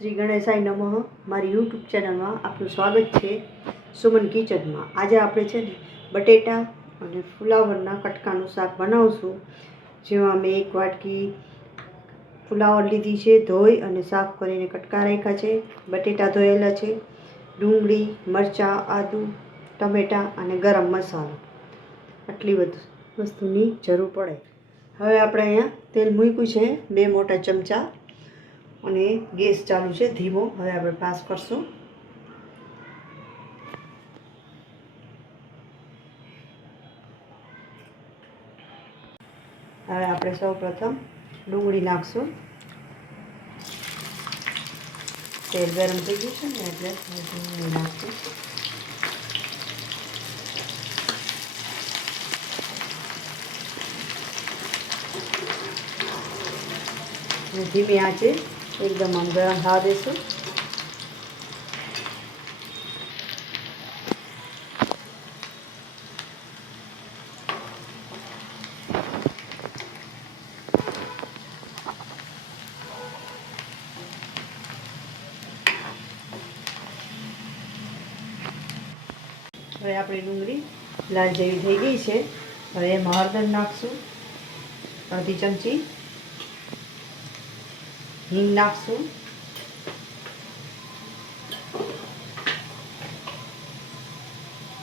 શ્રી ગણેશાય નમઃ। મારી યુટ્યુબ ચેનલમાં આપનું સ્વાગત છે સુમન કિચનમાં। આજે આપણે છે ને બટેટા અને ફુલાવરના કટકાનું શાક બનાવશું। જેમાં મેં એક વાટકી ફુલાવર લીધી છે, ધોઈ અને સાફ કરીને કટકા રાખ્યા છે। બટેટા ધોયેલા છે, ડુંગળી, મરચાં, આદુ, ટમેટાં અને ગરમ મસાલો, આટલી બધી વસ્તુની જરૂર પડે। હવે આપણે અહીંયા તેલ મૂક્યું છે 2 મોટા ચમચા અને ગેસ ચાલુ છે ધીમો। હવે આપણે પાસ કરશું। હવે આપણે સૌપ્રથમ ડુંગળી નાખશું। તેલ ગરમ થઈ ગયું છે ને એટલે ડુંગળી નાખશું। ધીમી આંચે एकदम हम गरम થવા देશું। હવે આપણી ડુંગળી લાલ જેવી થઈ ગઈ છે। હવે એમાં હળદર નાખશું, અડધી ચમચી હિંગ નાખશું,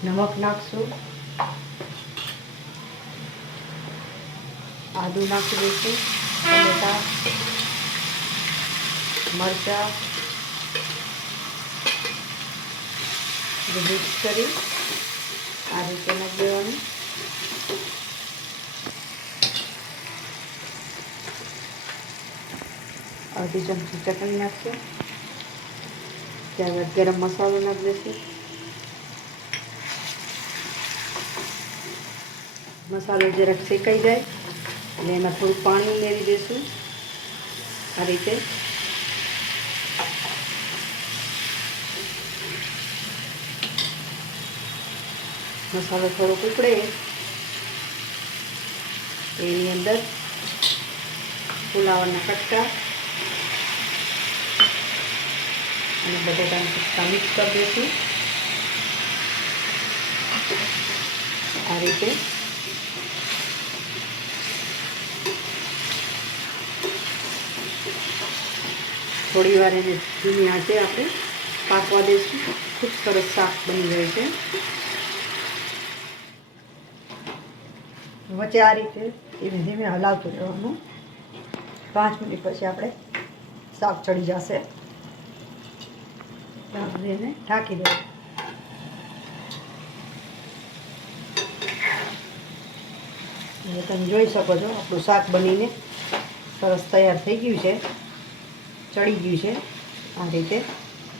નમક નાખશું, આદુ નાખી દઈશું, ટમેટા, મરચાં મિક્સ કરી આ રીતે નાખી દેવાનું। અડધી ચમચી ચટણી નાખશું, ત્યારબાદ ગરમ મસાલો નાખી દઈશું। મસાલો જરાક શેકાઈ જાય એટલે એમાં થોડું પાણી ઉમેરી દઈશું। આ રીતે મસાલો થોડોક ઉકળે એની અંદર ફુલાવરના કટકા અને બટેટાના કટકા મિક્સ કરી દઈશું। આ રીતે થોડી વાર એને ધીમી આંચે આપણે પાકવા દઈશું। ખૂબ સરસ શાક બની જાય છે। વચ્ચે આ રીતે ધીમે ધીમે હલાવતું રહેવાનું। 5 મિનિટ પછી આપણે શાક ચડી જશે આપણે એને ઢાંકી દઈએ। હવે તમે જોઈ શકો છો આપણું શાક બનીને સરસ તૈયાર થઈ ગયું છે, ચડી ગયું છે આ રીતે।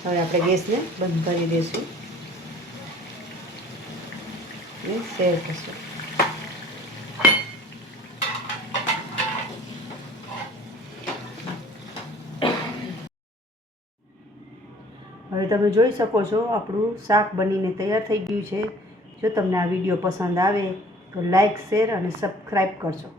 હવે આપણે ગેસને બંધ કરી દઈશું અને સેવ કરશું। હવે તમે જોઈ શકો છો આપણું શાક બનીને તૈયાર થઈ ગયું છે। જો તમને આ વિડીયો પસંદ આવે તો લાઈક, શેર અને સબસ્ક્રાઈબ કરજો।